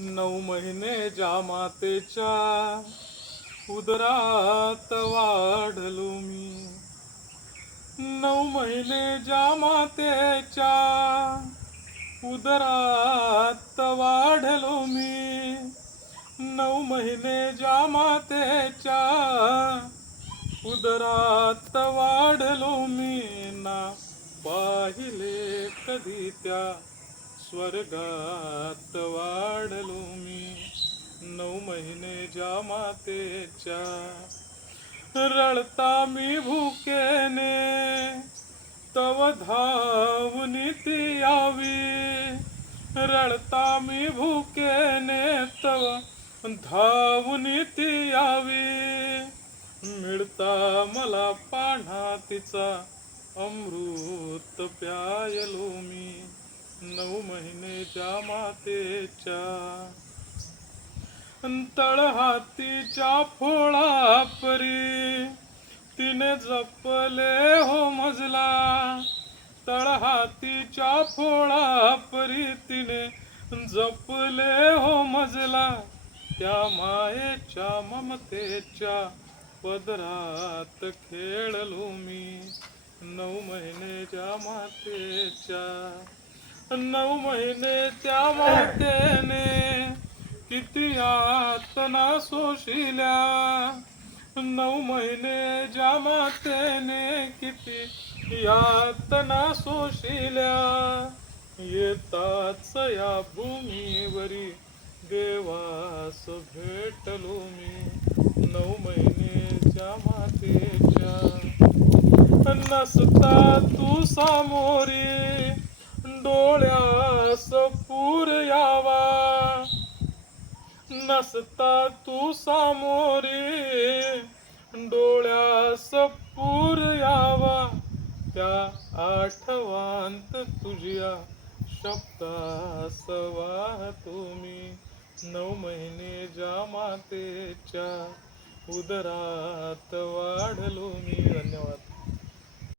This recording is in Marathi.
9 महिने ज्या मातेच्या उदरात वाढलो मी. 9 महिने ज्या मातेच्या उदरात वाढलो मी. 9 महिने ज्या मातेच्या उदरात वाढलो मी. ना पाहिले कधी त्या स्वर्गात वाढलो मी. 9 महिने ज्या मातेच्या रडता मी भुकेने तव धावून ती यावी. रडता मी भुकेने तव धावून ती यावी. मिळता मला पान्हा तिचा अमृत प्यायलो मी. 9 महिने ज्या मातेच्या तळहातीच्या फोळा परी तिने जपले हो मजला. तळहातीच्या फोळा परी तिने जपले हो मजला. त्या मायेच्या ममतेच्या पदरात खेळलो मी. 9 महिने ज्या मातेच्या 9 महिने त्या मातेने किती यातना सोशिल्या. 9 महिने ज्या मातेने किती यातना सोशिल्या. येताच या भूमीवरी देवास भेटलो मी. 9 महिने ज्या मातेच्या नसता तू सामोरी डोळ्यास पूर यावा. नसता तू सामोरी डोळ्यास पूर यावा. त्या आठवांत तुझ्या शब्दास वाहतो मी. 9 महिने ज्या मातेच्या उदरात वाढलो मी. धन्यवाद.